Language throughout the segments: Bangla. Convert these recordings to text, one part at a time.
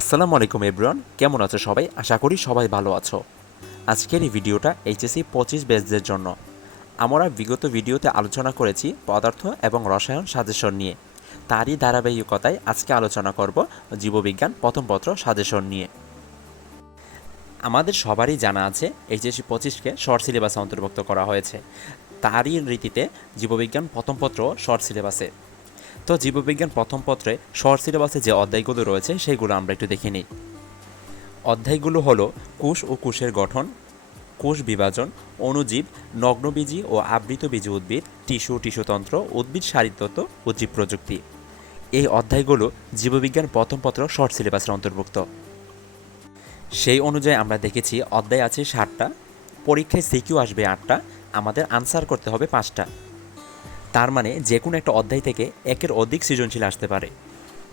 আসসালামু আলাইকুম এভরিওয়ান, কেমন আছো সবাই? আশা করি সবাই ভালো আছো। আজকের এই ভিডিওটা এইচএসসি 25 ব্যাচদের জন্য। আমরা বিগত ভিডিওতে আলোচনা করেছি পদার্থ এবং রসায়ন সাজেশন নিয়ে। তারই ধারাবাহিকতায় আজকে আলোচনা করব জীববিজ্ঞান প্রথম পত্র সাজেশন নিয়ে। আমাদের সবারই জানা আছে এইচএসসি 25কে শর্ট সিলেবাসে অন্তর্ভুক্ত করা হয়েছে। তারই রীতিতে জীববিজ্ঞান প্রথম পত্র শর্ট সিলেবাসে। তো জীববিজ্ঞান প্রথম পত্রে শর্ট সিলেবাসে যে অধ্যায়গুলো রয়েছে সেগুলো আমরা একটু দেখে নিই। অধ্যায়গুলো হলো কোষ ও কোষের গঠন, কোষ বিভাজন, অণুজীব, নগ্নবীজি ও আবৃতবীজি উদ্ভিদ, টিস্যুতন্ত্র, উদ্ভিদ শারীরতত্ত্ব, উদ্ভিদ প্রযুক্তি। এই অধ্যায়গুলো জীববিজ্ঞান প্রথম পত্র শর্ট সিলেবাসের অন্তর্ভুক্ত। সেই অনুযায়ী আমরা দেখেছি অধ্যায় আছে 60টা, পরীক্ষায় সিকিউ আসবে 8টা, আমাদের আনসার করতে হবে 5টা। তার মানে যে কোনো একটা অধ্যায় থেকে একের অধিক সৃজনশীল আসতে পারে।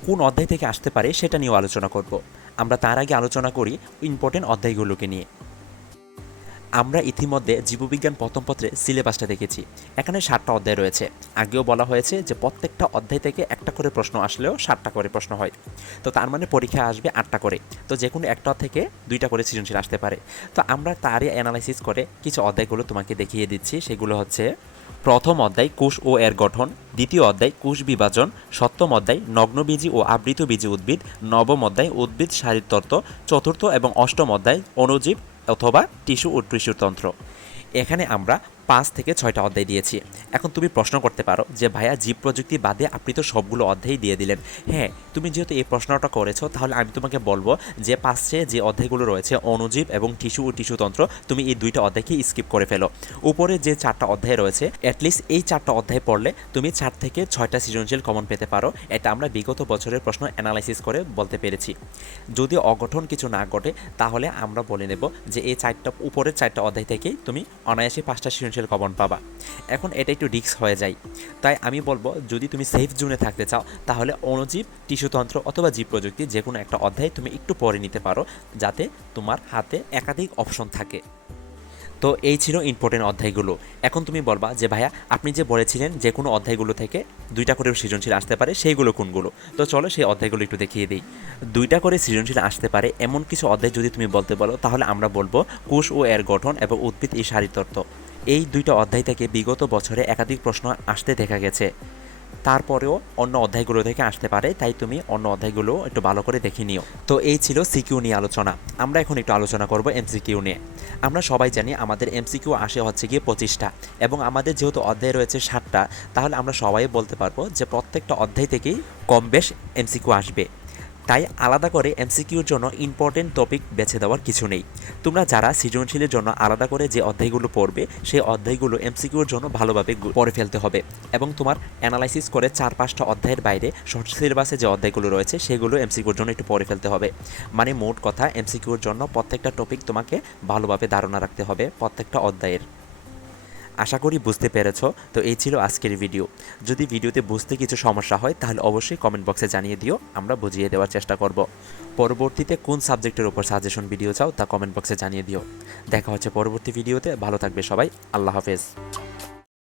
কোন অধ্যায় থেকে আসতে পারে সেটা নিয়েও আলোচনা করব। আমরা তার আগে আলোচনা করি ইম্পর্টেন্ট অধ্যায়গুলোকে নিয়ে। আমরা ইতিমধ্যে জীববিজ্ঞান প্রথম পত্রে সিলেবাসটা দেখেছি। এখানে 7টা অধ্যায় রয়েছে। আগেও বলা হয়েছে যে প্রত্যেকটা অধ্যায় থেকে একটা করে প্রশ্ন আসলেও 7টা করে প্রশ্ন হয়। তো তার মানে পরীক্ষা আসবে 8টা করে। তো যে কোনো একটা থেকে 2টা করে সৃজনশীল আসতে পারে। তো আমরা তারই অ্যানালাইসিস করে কিছু অধ্যায়গুলো তোমাকে দেখিয়ে দিচ্ছি। সেগুলো হচ্ছে: প্রথম অধ্যায় কোষ ও এর গঠন, দ্বিতীয় অধ্যায় কোষ বিভাজন, সপ্তম অধ্যায় নগ্নবীজি ও আবৃতবীজি উদ্ভিদ, নবম অধ্যায় উদ্ভিদ শারীরতত্ত্ব, চতুর্থ এবং অষ্টম অধ্যায় অণুজীব অথবা টিস্যু ও টিস্যুতন্ত্র। এখানে আমরা 5 থেকে 6টা অধ্যায় দিয়েছি। এখন তুমি প্রশ্ন করতে পারো যে ভাইয়া জীব প্রযুক্তি বাদে আপনি তো সবগুলো অধ্যায়ই দিয়ে দিলেন। হ্যাঁ, তুমি যেহেতু এই প্রশ্নটা করেছো তাহলে আমি তোমাকে বলবো যে পাশে যে অধ্যায়গুলো রয়েছে অণুজীব এবং টিস্যু ও টিস্যুতন্ত্র, তুমি এই 2টা অধ্যায়কে স্কিপ করে ফেলো। উপরে যে 4টা অধ্যায় রয়েছে অ্যাটলিস্ট এই 4টা অধ্যায় পড়লে তুমি 4 থেকে 6টা সৃজনশীল কমন পেতে পারো। এটা আমরা বিগত বছরের প্রশ্ন অ্যানালাইসিস করে বলতে পেরেছি। যদি অঘটন কিছু না ঘটে তাহলে আমরা বলে নেব যে এই উপরের 4টা অধ্যায় থেকেই তুমি অনায়াসে 5টা সৃজনশীল কমন পাবা। এখন এটা একটু রিস্ক হয়ে যায়, তাই আমি বলবো যদি তুমি সেফ জোনে থাকতে চাও তাহলে অণুজীব, টিস্যুতন্ত্র অথবা জীব প্রযুক্তি যে কোনো একটা অধ্যায় তুমি একটু পরে নিতে পারো, যাতে তোমার হাতে একাধিক অপশন থাকে। তো এই ছিল ইম্পর্টেন্ট অধ্যায়গুলো। এখন তুমি বলবা যে ভাইয়া আপনি যে বলেছিলেন যে কোনো অধ্যায়গুলো থেকে 2টা করে সৃজনশীল আসতে পারে, সেইগুলো কোনগুলো? তো চলো সেই অধ্যায়গুলো একটু দেখিয়ে দিই। 2টা করে সৃজনশীল আসতে পারে এমন কিছু অধ্যায় যদি তুমি বলতে বলো তাহলে আমরা বলবো কোষ ও এর গঠন এবং উদ্ভিদ এই শারীরতত্ত্ব। এই 2টা অধ্যায় থেকে বিগত বছরে একাধিক প্রশ্ন আসতে দেখা গেছে। তারপরেও অন্য অধ্যায়গুলো থেকে আসতে পারে, তাই তুমি অন্য অধ্যায়গুলো একটু ভালো করে দেখে নিও। তো এই ছিল সিকিউ নিয়ে আলোচনা। আমরা এখন একটু আলোচনা করব এমসিকিউ নিয়ে। আমরা সবাই জানি আমাদের এমসিকিউ আসে হচ্ছে গিয়ে 25টা, এবং আমাদের যেহেতু অধ্যায় রয়েছে 7টা, তাহলে আমরা সবাই বলতে পারবো যে প্রত্যেকটা অধ্যায় থেকেই কম বেশ এমসিকিউ আসবে। তাই আলাদা করে এমসিকিউর জন্য ইম্পর্টেন্ট টপিক বেছে দেওয়ার কিছু নেই। তোমরা যারা সৃজনশীলের জন্য আলাদা করে যে অধ্যায়গুলো পড়বে সেই অধ্যায়গুলো এমসিকিউর জন্য ভালোভাবে পড়ে ফেলতে হবে, এবং তোমার অ্যানালাইসিস করে 4-5টা অধ্যায়ের বাইরে শর্ট সিলেবাসে যে অধ্যায়গুলো রয়েছে সেগুলো এমসিকিউর জন্য একটু পড়ে ফেলতে হবে। মানে মোট কথা এমসিকিউর জন্য প্রত্যেকটা টপিক তোমাকে ভালোভাবে ধারণা রাখতে হবে প্রত্যেকটা অধ্যায়ের। আশা করি বুঝতে পেরেছ। তো এই ছিল আজকের ভিডিও। যদি ভিডিওতে বুঝতে কিছু সমস্যা হয় তাহলে অবশ্যই কমেন্ট বক্সে জানিয়ে দিও, আমরা বুঝিয়ে দেওয়ার চেষ্টা করব। পরবর্তীতে কোন সাবজেক্টের উপর সাজেশন ভিডিও চাও তা কমেন্ট বক্সে জানিয়ে দিও। দেখা হচ্ছে পরবর্তী ভিডিওতে। ভালো থাকবে সবাই। আল্লাহ হাফেজ।